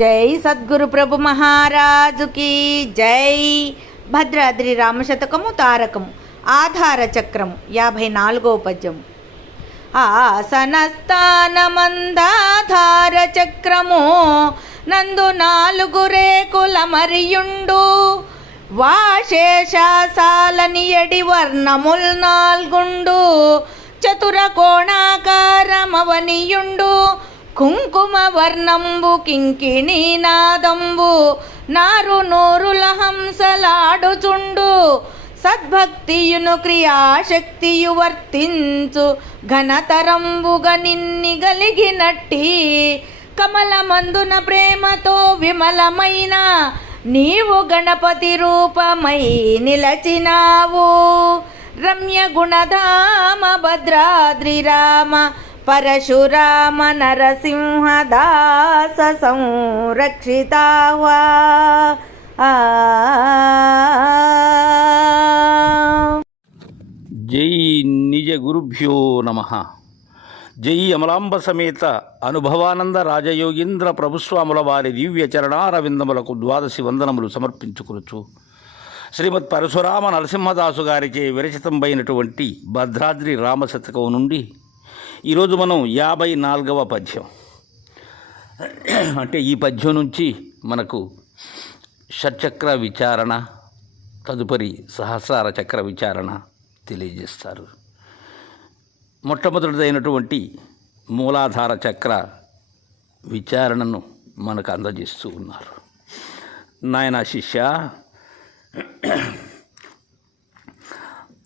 జై సద్గురు ప్రభు మహారాజుకి జై. భద్రాద్రి రామశతకము తారకము ఆధార చక్రము యాభై నాలుగో పద్యము ఆసనస్థానమందాధార చక్రము నందు నాలుగు రేకుల మరియుండు. వాశేషాసాలని ఎడి వర్ణముల్ నాల్గుండు. చతుర కోణాకారమవనియుండు. కుంకుమ వర్ణంబు కింకిణీ నాదంబు నారు నోరుల హంసలాడుచుండు. సద్భక్తియును క్రియాశక్తియు వర్తించు ఘనతరంబుగా నిన్ని గలిగినట్టి. కమలమందున ప్రేమతో విమలమైన నీవు గణపతి రూపమై నిలచినావు. రమ్య గుణధామ భద్రాద్రి రామ పరశురామ నరసింహదాస సంరక్షితావా జై నిజ గురుభ్యో నమ. జై అమలాంబ సమేత అనుభవానంద రాజయోగీంద్ర ప్రభుస్వాముల వారి దివ్య చరణారవిందములకు ద్వాదశి వందనములు సమర్పించుకునుచు. శ్రీమద్ పరశురామ నరసింహదాసు గారిచే విరచితంపైనటువంటి భద్రాద్రి రామశతకం నుండి ఈరోజు మనం యాభై నాలుగవ పద్యం. అంటే ఈ పద్యం నుంచి మనకు షట్చక్ర విచారణ తదుపరి సహస్రార చక్ర విచారణ తెలియజేస్తారు. మొట్టమొదటిదైనటువంటి మూలాధార చక్ర విచారణను మనకు అందజేస్తూ ఉన్నారు. నాయన శిష్య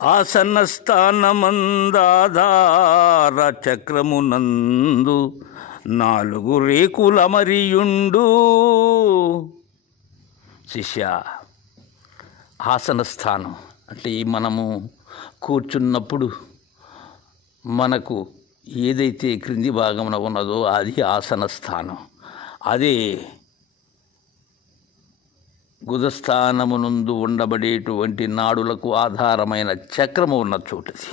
ఆసన్నస్థానమందాధార చక్రమునందు నాలుగు రేకులమరియుండు. శిష్య ఆసన స్థానం అంటే ఈ మనము కూర్చున్నప్పుడు మనకు ఏదైతే క్రింది భాగమున ఉన్నదో అది ఆసన స్థానం అదే గుదస్థానమునందు ఉండబడేటువంటి నాడులకు ఆధారమైన చక్రము ఉన్న చోటది.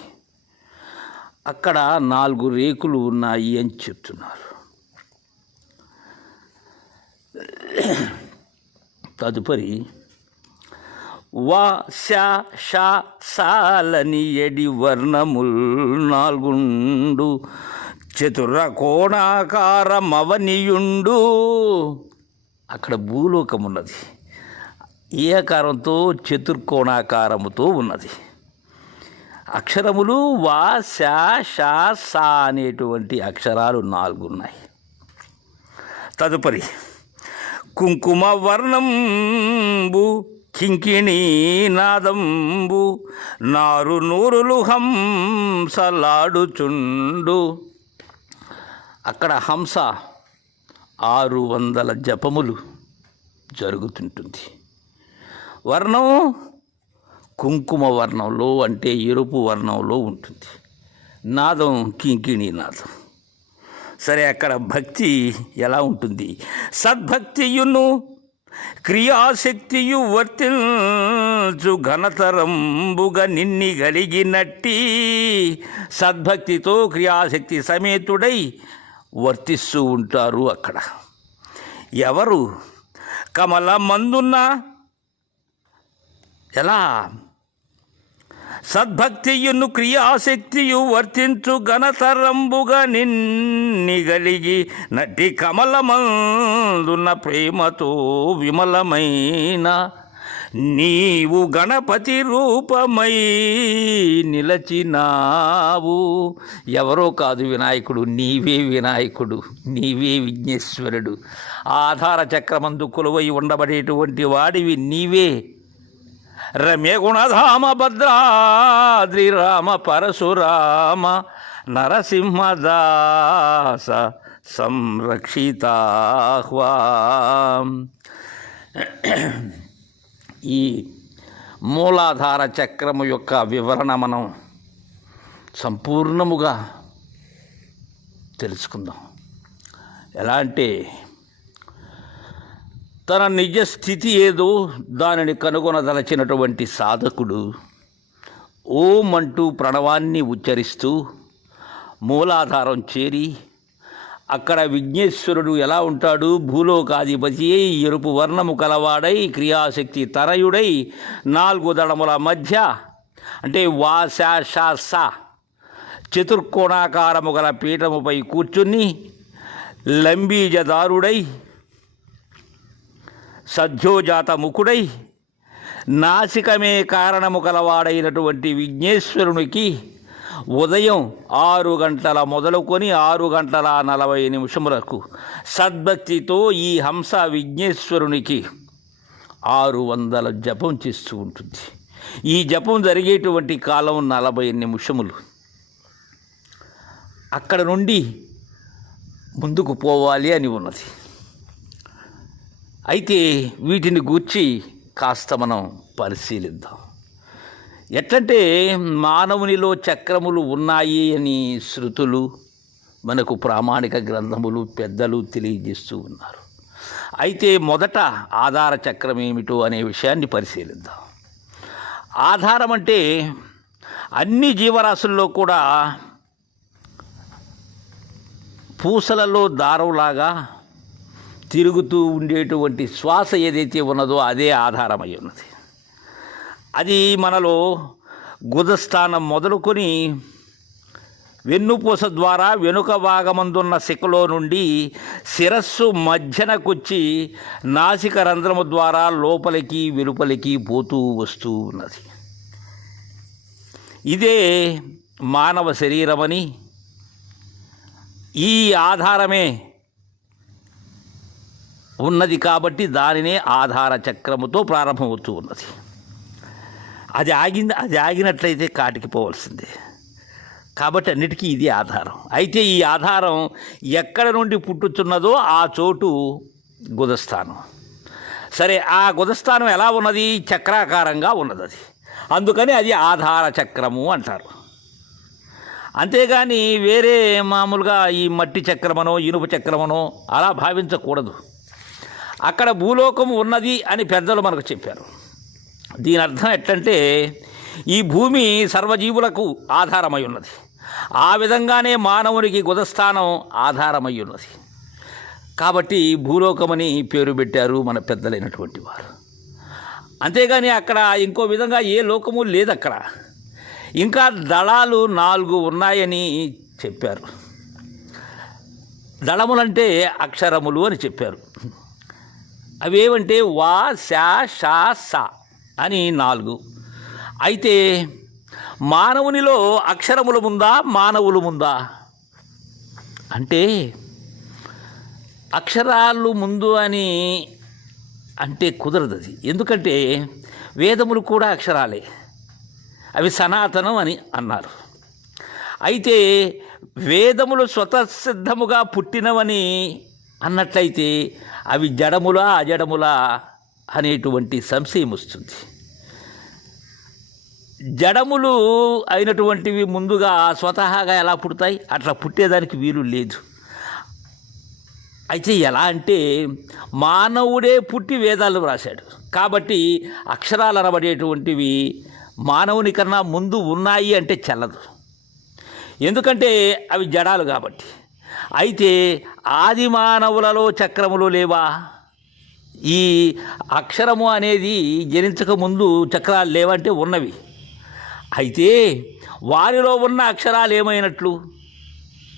అక్కడ నాలుగు రేకులు ఉన్నాయి అని చెప్తున్నారు. తదుపరి వా సాలని ఎడి వర్ణముల్ నాలుగుండు చతుర కోణాకారమవనియుండు అక్కడ భూలోకం ఉన్నది ఏ ఆకారంతో చతుర్కోణాకారముతో ఉన్నది. అక్షరములు వా శా షా సా అనేటువంటి అక్షరాలు నాలుగు ఉన్నాయి తదుపరి కుంకుమ వర్ణంబు కింకిణీ నాదంబు నారు నూరులు హంసలాడుచుండు అక్కడ హంస ఆరు వందల జపములు జరుగుతుంటుంది. వర్ణం కుంకుమ వర్ణంలో అంటే ఎరుపు వర్ణంలో ఉంటుంది. నాదం కింకిణి నాదం. సరే అక్కడ భక్తి ఎలా ఉంటుంది? సద్భక్తియును క్రియాశక్తియు వర్తించు ఘనతరంబుగా నిన్ని కలిగినట్టి సద్భక్తితో క్రియాశక్తి సమేతుడై వర్తిస్తూ ఉంటారు అక్కడ. ఎవరు? కమల మందున్న ఎలా? సద్భక్తియును క్రియాశక్తియు వర్తించు ఘనతరంబుగా నిన్నిగలిగి నటి కమలమందున్న ప్రేమతో విమలమైన నీవు గణపతి రూపమై నిలచినావు. ఎవరో కాదు వినాయకుడు నీవే వినాయకుడు నీవే విఘ్నేశ్వరుడు. ఆధార చక్రమందు కొలువై ఉండబడేటువంటి వాడివి నీవే. రమ్య గుణధామ భద్రాద్రి రామ పరశురామ నరసింహదాస సంరక్షితాహ్వా ఈ మూలాధార చక్రము యొక్క వివరణ మనం సంపూర్ణముగా తెలుసుకుందాం. ఎలా అంటే తన నిజ స్థితి ఏదో దానిని కనుగొనదలచినటువంటి సాధకుడు. ఓం అంటూ ప్రణవాన్ని ఉచ్చరిస్తూ మూలాధారం చేరి అక్కడ విఘ్నేశ్వరుడు ఎలా ఉంటాడు? భూలోకాధిపతి ఎరుపు వర్ణము కలవాడై క్రియాశక్తి తరయుడై నాలుగు దళముల మధ్య అంటే వాశాశాస చతుర్కోణాకారము గల పీఠముపై కూర్చుని లంబీజదారుడై సద్యోజాత ముఖుడై నాసికమే కారణము కలవాడైనటువంటి విఘ్నేశ్వరునికి ఉదయం ఆరు గంటల మొదలుకొని ఆరు గంటల నలభై నిమిషములకు సద్భక్తితో ఈ హంస విఘ్నేశ్వరునికి ఆరు వందల జపం చేస్తూ ఉంటుంది. ఈ జపం జరిగేటువంటి కాలం నలభై నిమిషములు. అక్కడ నుండి ముందుకు పోవాలి అని ఉన్నది. అయితే వీటిని గూర్చి కాస్త మనం పరిశీలిద్దాం. ఎట్లంటే మానవునిలో చక్రములు ఉన్నాయి అని శృతులు మనకు ప్రామాణిక గ్రంథములు పెద్దలు తెలియజేస్తూ ఉన్నారు. అయితే మొదట ఆధార చక్రం ఏమిటో అనే విషయాన్ని పరిశీలిద్దాం. ఆధారం అంటే అన్ని జీవరాశుల్లో కూడా పూసలలో దారంలాగా తిరుగుతూ ఉండేటువంటి శ్వాస ఏదైతే ఉన్నదో అదే ఆధారమై ఉన్నది. అది మనలో గుదస్థానం మొదలుకొని వెన్నుపూస ద్వారా వెనుక భాగమందున్న శిఖలో నుండి శిరస్సు మధ్యనకొచ్చి నాసిక రంధ్రము ద్వారా లోపలికి వెలుపలికి పోతూ వస్తూ ఉన్నది. ఇదే మానవ శరీరమని ఈ ఆధారమే ఉన్నది కాబట్టి దానినే ఆధార చక్రముతో ప్రారంభమవుతూ ఉన్నది. అది ఆగింది అది ఆగినట్లయితే కాటికి పోవాల్సిందే. కాబట్టి అన్నిటికీ ఇది ఆధారం. అయితే ఈ ఆధారం ఎక్కడ నుండి పుట్టుచున్నదో ఆ చోటు గుదస్థానం. సరే ఆ గుదస్థానం ఎలా ఉన్నది? చక్రాకారంగా ఉన్నది అది. అందుకని అది ఆధార చక్రము అంటారు. అంతేగాని వేరే మామూలుగా ఈ మట్టి చక్రమనో ఇనుప చక్రమనో అలా భావించకూడదు. అక్కడ భూలోకం ఉన్నది అని పెద్దలు మనకు చెప్పారు. దీని అర్థం ఎట్లంటే ఈ భూమి సర్వజీవులకు ఆధారమై ఉన్నది. ఆ విధంగానే మానవునికి గుదస్థానం ఆధారమై ఉన్నది. కాబట్టి భూలోకమని పేరు పెట్టారు మన పెద్దలైనటువంటి వారు. అంతేగాని అక్కడ ఇంకో విధంగా ఏ లోకము లేదు అక్కడ ఇంకా దళాలు నాలుగు ఉన్నాయని చెప్పారు. దళములంటే అక్షరములు అని చెప్పారు. అవేవంటే వా శా షా సా అని నాలుగు. అయితే మానవునిలో అక్షరములు ముందా మానవులు ముందా? అంటే అక్షరాలు ముందు అని అంటే కుదరదు అది ఎందుకంటే వేదములు కూడా అక్షరాలే. అవి సనాతనం అని అన్నారు. అయితే వేదములు స్వతసిద్ధముగా పుట్టినవని అన్నట్లయితే అవి జడములా అజడములా అనేటువంటి సంశయం వస్తుంది. జడములు అయినటువంటివి ముందుగా స్వతహాగా ఎలా పుడతాయి? అట్లా పుట్టేదానికి వీలు లేదు. అయితే ఎలా అంటే మానవుడే పుట్టి వేదాలు వ్రాశాడు. కాబట్టి అక్షరాలు అనబడేటువంటివి మానవుని కన్నా ముందు ఉన్నాయి అంటే చెల్లదు. ఎందుకంటే అవి జడాలు కాబట్టి. అయితే ఆది మానవులలో చక్రములు లేవా? ఈ అక్షరము అనేది జనించక ముందు చక్రాలు లేవంటే ఉన్నవి. అయితే వారిలో ఉన్న అక్షరాలు ఏమైనట్లు?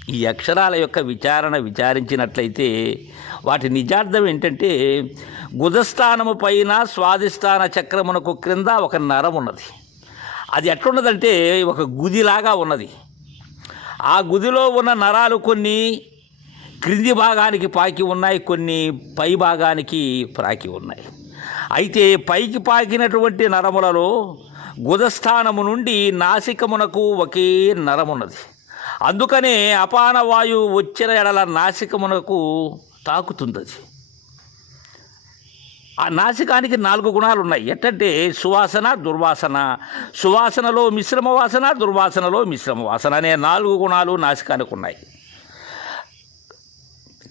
ఈ అక్షరాల యొక్క విచారణ విచారించినట్లయితే వాటి నిజార్థం ఏంటంటే గుదస్థానము పైన స్వాదిస్థాన చక్రమునకు క్రింద ఒక నరం ఉన్నది. అది ఎట్లున్నదంటే ఒక గుదిలాగా ఉన్నది. ఆ గుదిలో ఉన్న నరాలు కొన్ని క్రింది భాగానికి పాకి ఉన్నాయి కొన్ని పై భాగానికి పాకి ఉన్నాయి. అయితే పైకి పాకినటువంటి నరములలో గుదస్థానము నుండి నాసికమునకు ఒకే నరమున్నది. అందుకనే అపాన వాయువు వచ్చిన ఎడల నాసికమునకు తాకుతుంది ఆ నాసికానికి నాలుగు గుణాలు ఉన్నాయి ఎట్టంటే సువాసన దుర్వాసన. సువాసనలో మిశ్రమ వాసన దుర్వాసనలో మిశ్రమ వాసన అనే నాలుగు గుణాలు నాసికానికి ఉన్నాయి.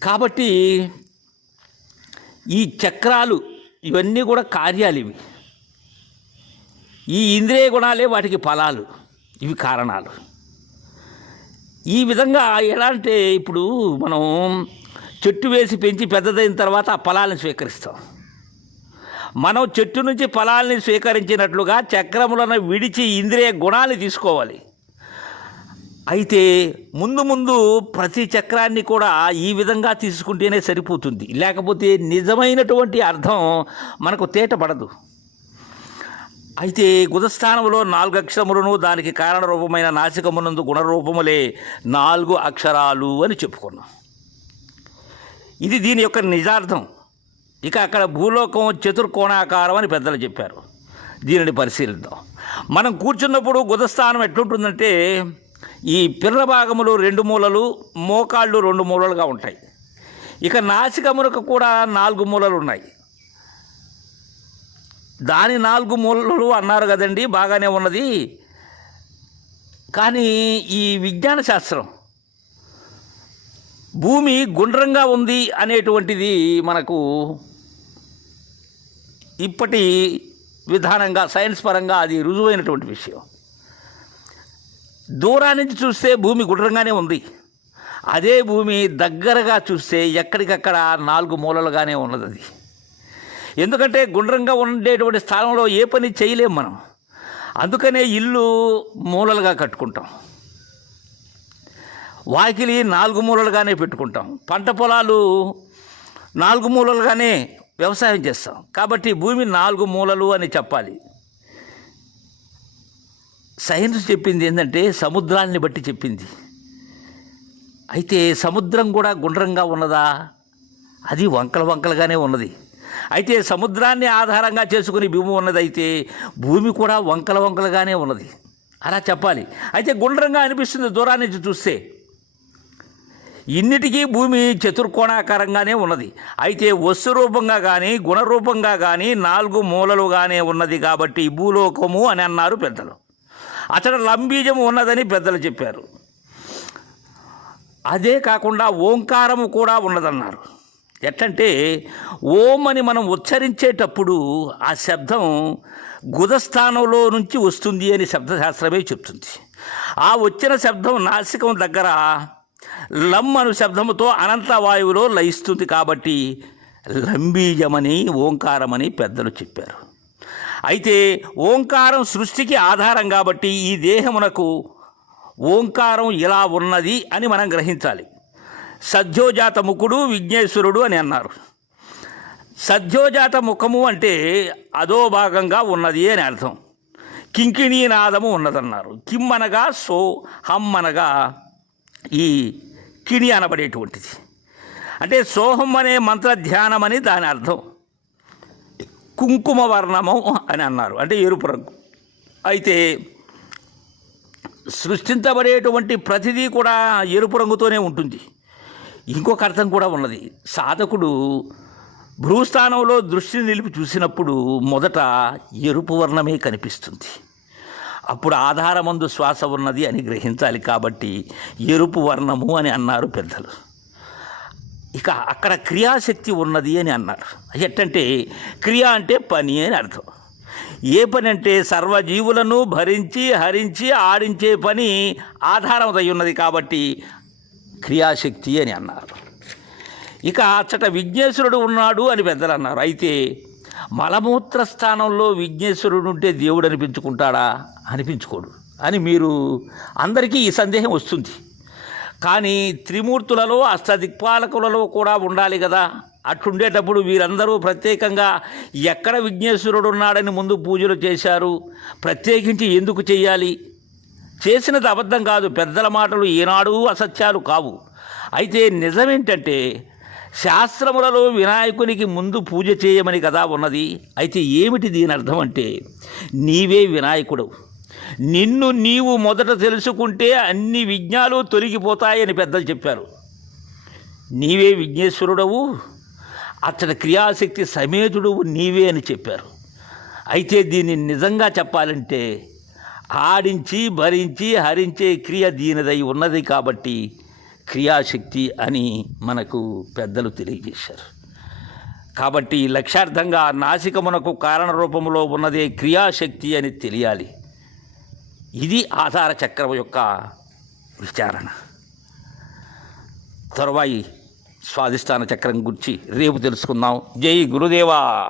కాబట్టి ఈ చక్రాలు ఇవన్నీ కూడా కార్యాలు ఇవి. ఈ ఇంద్రియ గుణాలే వాటికి ఫలాలు. ఇవి కారణాలు. ఈ విధంగా ఎలా అంటే ఇప్పుడు మనం చెట్టు వేసి పెంచి పెద్దదైన తర్వాత ఆ ఫలాలను స్వీకరిస్తాం. మనం చెట్టు నుంచి ఫలాల్ని స్వీకరించినట్లుగా చక్రములను విడిచి ఇంద్రియ గుణాలు తీసుకోవాలి. అయితే ముందు ముందు ప్రతి చక్రాన్ని కూడా ఈ విధంగా తీసుకుంటేనే సరిపోతుంది. లేకపోతే నిజమైనటువంటి అర్థం మనకు తేటపడదు. అయితే గుదస్థానంలో నాలుగు అక్షరములను దానికి కారణ రూపమైన నాసికమునందు గుణరూపములే నాలుగు అక్షరాలు అని చెప్పుకున్నాం. ఇది దీని యొక్క నిజార్థం. ఇక అక్కడ భూలోకం చతుర్కోణాకారం అని పెద్దలు చెప్పారు. దీనిని పరిశీలిద్దాం. మనం కూర్చున్నప్పుడు గుదస్థానం ఎట్లుంటుందంటే ఈ పిర్ర భాగములు రెండు మూలలు మోకాళ్ళు రెండు మూలలుగా ఉంటాయి. ఇక నాసికమునకు కూడా నాలుగు మూలలు ఉన్నాయి దాని నాలుగు మూలలు అన్నారు కదండి బాగానే ఉన్నది. కానీ ఈ విజ్ఞాన శాస్త్రం భూమి గుండ్రంగా ఉంది అనేటువంటిది మనకు ఇప్పటి విధానంగా సైన్స్ పరంగా అది రుజువైనటువంటి విషయం. దూరానికి నుంచి చూస్తే భూమి గుండ్రంగానే ఉంది. అదే భూమి దగ్గరగా చూస్తే ఎక్కడికక్కడ నాలుగు మూలలుగానే ఉన్నది అది. ఎందుకంటే గుండ్రంగా ఉండేటువంటి స్థానంలో ఏ పని చేయలేం మనం. అందుకనే ఇల్లు మూలలుగా కట్టుకుంటాం. వాకిలి నాలుగు మూలలుగానే పెట్టుకుంటాం. పంట పొలాలు నాలుగు మూలలుగానే వ్యవసాయం చేస్తాం. కాబట్టి భూమి నాలుగు మూలలు అని చెప్పాలి. సైన్స్ చెప్పింది ఏంటంటే సముద్రాన్ని బట్టి చెప్పింది. అయితే సముద్రం కూడా గుండ్రంగా ఉన్నదా? అది వంకల వంకలుగానే ఉన్నది. అయితే సముద్రాన్ని ఆధారంగా చేసుకుని భూమి ఉన్నదైతే భూమి కూడా వంకల వంకలుగానే ఉన్నది. అలా చెప్పాలి. అయితే గుండ్రంగా అనిపిస్తుంది దూరాన్ని చూస్తే. ఇన్నిటికీ భూమి చతుర్కోణాకారంగానే ఉన్నది. అయితే వస్తు రూపంగా కానీ గుణరూపంగా కానీ నాలుగు మూలలుగానే ఉన్నది కాబట్టి భూలోకము అని అన్నారు పెద్దలు. అతడు లంబీజము ఉన్నదని పెద్దలు చెప్పారు. అదే కాకుండా ఓంకారము కూడా ఉన్నదన్నారు. ఎట్లంటే ఓం అని మనం ఉచ్చరించేటప్పుడు ఆ శబ్దం గుదస్థానంలో నుంచి వస్తుంది అని శబ్దశాస్త్రమే చెప్తుంది. ఆ వచ్చిన శబ్దం నాసికం దగ్గర లమ్ అను శబ్దముతో అనంత వాయువులో లయిస్తుంది కాబట్టి లంబీజమని ఓంకారమని పెద్దలు చెప్పారు. అయితే ఓంకారం సృష్టికి ఆధారం కాబట్టి ఈ దేహమునకు ఓంకారం ఇలా ఉన్నది అని మనం గ్రహించాలి. సద్యోజాత ముఖుడు విఘ్నేశ్వరుడు అని అన్నారు. సద్యోజాత ముఖము అంటే అదో భాగంగా ఉన్నది అని అర్థం. కింకిణీ నాదము ఉన్నదన్నారు. కిమ్మనగా సో హమ్ అనగా ఈ కిణి అనబడేటువంటిది. అంటే సోహం అనే మంత్ర ధ్యానం అని దాని అర్థం. కుంకుమ వర్ణము అని అన్నారు. అంటే ఎరుపు రంగు. అయితే సృష్టించబడేటువంటి ప్రతిదీ కూడా ఎరుపు రంగుతోనే ఉంటుంది. ఇంకొక అర్థం కూడా ఉన్నది. సాధకుడు భ్రూస్థానంలో దృష్టిని నిలిపి చూసినప్పుడు మొదట ఎరుపు వర్ణమే కనిపిస్తుంది. అప్పుడు ఆధారమందు శ్వాస ఉన్నది అని గ్రహించాలి కాబట్టి ఎరుపు వర్ణము అని అన్నారు పెద్దలు. ఇక అక్కడ క్రియాశక్తి ఉన్నది అని అన్నారు. ఎట్టంటే క్రియ అంటే పని అని అర్థం. ఏ పని అంటే సర్వజీవులను భరించి హరించి ఆడించే పని ఆధారమై ఉన్నది కాబట్టి క్రియాశక్తి అని అన్నారు. ఇక అచ్చట విఘ్నేశ్వరుడు ఉన్నాడు అని పెద్దలు అన్నారు. అయితే మలమూత్ర స్థానంలో విఘ్నేశ్వరుడు ఉంటే దేవుడు అనిపించుకుంటాడా అనిపించుకోడు. అని మీరు అందరికీ ఈ సందేహం వస్తుంది. కానీ త్రిమూర్తులలో అష్టదిక్పాలకులలో కూడా ఉండాలి కదా. అట్లుండేటప్పుడు వీరందరూ ప్రత్యేకంగా ఎక్కడ విఘ్నేశ్వరుడు ఉన్నాడని ముందు పూజలు చేశారు? ప్రత్యేకించి ఎందుకు చేయాలి? చేసినది అబద్ధం కాదు. పెద్దల మాటలు ఏనాడూ అసత్యాలు కావు. అయితే నిజమేంటంటే శాస్త్రములలో వినాయకునికి ముందు పూజ చేయమని కదా ఉన్నది. అయితే ఏమిటి దీని అర్థం అంటే? నీవే వినాయకుడవు నిన్ను నీవు మొదట తెలుసుకుంటే అన్ని విజ్ఞాలు తొలగిపోతాయని పెద్దలు చెప్పారు. నీవే విఘ్నేశ్వరుడవు అతడి క్రియాశక్తి సమేతుడు నీవే అని చెప్పారు. అయితే దీన్ని నిజంగా చెప్పాలంటే ఆడించి భరించి హరించే క్రియ దీనిదై ఉన్నది కాబట్టి క్రియాశక్తి అని మనకు పెద్దలు తెలియజేశారు. కాబట్టి లక్ష్యార్థంగా నాసికమునకు కారణ రూపంలో ఉన్నదే క్రియాశక్తి అని తెలియాలి. ఇది ఆధార చక్రం యొక్క విచారణ. తరువాయి స్వాధిష్టాన చక్రం గురించి రేపు తెలుసుకుందాం. జై గురుదేవా!